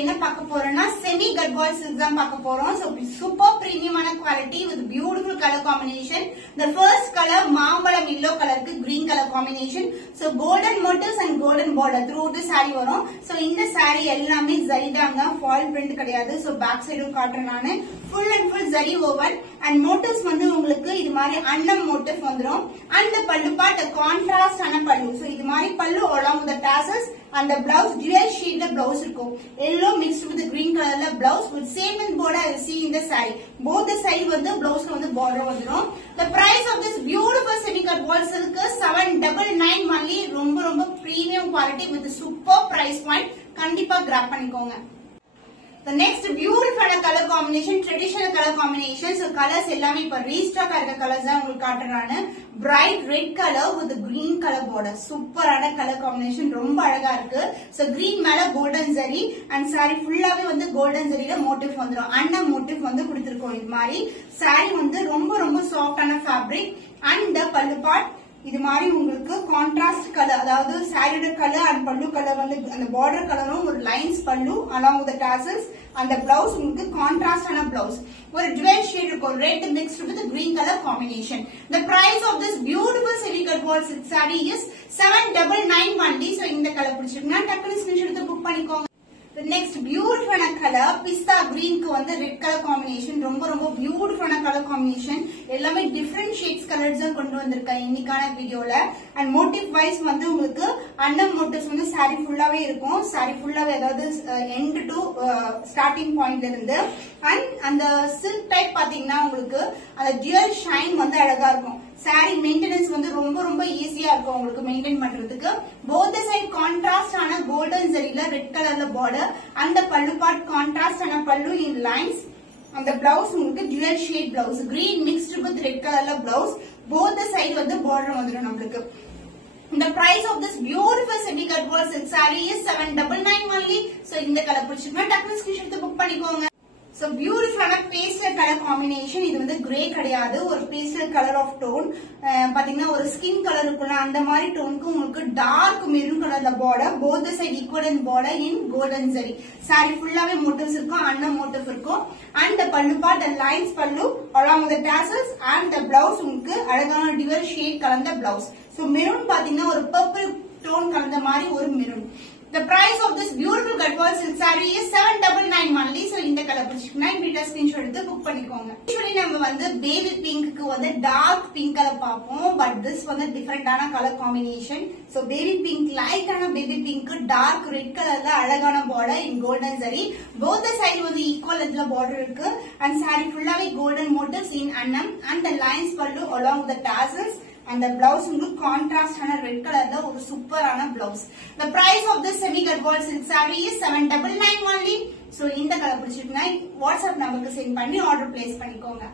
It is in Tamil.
என்ன பார்க்க போறோம்னா செமி கட்வால் சில்க் தான் பார்க்க போறோம். So super premiumமான quality with beautiful color combination. The first color மாம்பழம் yellow கலருக்கு green color combination. So golden motifs and golden border throughout the saree வரும். So இந்த saree எல்லாமே zari தாங்க, fall print கிடையாது. So back side காட்டுறேன் நானு. Full and full zari woven and motifs வந்து உங்களுக்கு இது மாதிரி அன்னம் motif வந்துரும். And the pallu part contrast ஆன pallu. So இது மாதிரி pallu along with the tassels and the blouse dual shade blouse இருக்கும். Yellow mixed with the green color blouse with same in border I will see in the saree. Both the side வந்து blouse வந்து border வந்துரும். The price of this beautiful semi cut wall silk 799 only. ரொம்ப premium quality with super price point. கண்டிப்பா grab பண்ணிக்கோங்க. The next beautiful color combination, traditional color combination. So colors எல்லாமே இப்ப restock ஆகிற colors தான் உங்களுக்கு காட்டுறானு. Bright red color with green color border. சூப்பரான color combination, ரொம்ப அழகா இருக்கு. So green மேல golden zari and saree ஃபுல்லாவே வந்து golden zariல motif வந்துரும். அன்னம் motif வந்து கொடுத்திருக்கோம். இது மாதிரி saree வந்து ரொம்ப சாஃப்டான fabric and the pallu part இது மாதிரி உங்களுக்கு கான்ட்ராஸ்ட் கலர், அதாவது சாரியோட கலர் அண்ட் பல்லு கலர் வந்து அந்த பார்டர் கலரும் ஒரு லைன்ஸ் பல்லு along with the tassels and the blouse உங்களுக்கு கான்ட்ராஸ்ட் ஆன blouse ஒரு dual shade இருக்கும், red mixed with the green color combination. The price of this beautiful semi cut wall silk saree is 799 only. So இந்த கலர் பிடிச்சிருக்குன்னா டக்குனு ஸ்கிரீன்ஷாட் எடுத்து புக் பண்ணிக்கோங்க. The next beautiful color pista green க்கு வந்து red color combination, ரொம்ப beautiful color combination. எல்லாமே different shades colors தான் கொண்டு வந்திருக்கேன் இன்னைக்கான வீடியோல. And motif wise வந்து உங்களுக்கு அன்னம் motifs வந்து saree ஃபுல்லாவே இருக்கும். saree ஃபுல்லாவே அதாவது end to starting point இருந்து and அந்த silk type பாத்தீங்கன்னா உங்களுக்கு அந்த dual shine வந்து அழகா இருக்கும். saree maintenance வந்து ரொம்ப ஈஸியா இருக்கும் உங்களுக்கு மெயின்டைன் பண்றதுக்கு. both the side contrast ஆன golden zariல red colorல border and the pallu part contrast ஆன pallu in lines and the blouse உங்களுக்கு dual shade blouse green mixed with red colorல blouse. both the side வந்து border வந்துரும் நம்மளுக்கு. The price of this beautiful semi cut wall silk saree is 799 only. So இந்த கலர் பிடிச்சிருந்தா டக்குனு ஸ்கிரீன்ஷாட் எடுத்து புக் பண்ணிக்கோங்க. So beautiful pastel color combination. இது வந்து grey கிடையாது, ஒரு pastel color of tone. பாத்தீங்கன்னா ஒரு skin color இருக்கும்ல அந்த மாதிரி டோனுக்கு உங்களுக்கு dark maroon colorல border, both the side equal in border in golden zari. saree ஃபுல்லாவே motifs இருக்கும், அன்ன motif இருக்கும். and the pallu part the lines pallu along with the tassels and the blouse உங்களுக்கு அழகான dual shade கலந்த blouse. So maroon பாத்தீங்கன்னா ஒரு purple tone கலந்த மாதிரி ஒரு maroon. The price of this beautiful Gadwal silk saree is 799 only. So இந்த கலர் பிடிச்சிருக்குன்னா இப்படி ஸ்கிரீன்ஷாட் எடுத்து புக் பண்ணிக்கோங்க. Usually நம்ம வந்து பேபி பிங்க்கு வந்து டார்க் பிங்க் கலர் பார்ப்போம், பட் திஸ் வந்து டிஃபரெண்டான colour combination. So baby pink லைட்டான பேபி பிங்க் டார்க் ரெட் கலர்ல அழகான border in golden zari. both the side வந்து ஈக்குவல் இதுல பார்டர் இருக்கு and saree ஃபுல்லாவே golden motifs in annam and the lines pallu along with the tassels and the blouse உங்களுக்கு contrast ஆன red colorல ஒரு சூப்பரான blouse. The price of this semi cut wall silk saree is 799 only. So இந்த கலர் பிடிச்சிருக்குன்னா WhatsApp நம்பருக்கு சென்ட் பண்ணி ஆர்டர் பிளேஸ் பண்ணிக்கோங்க.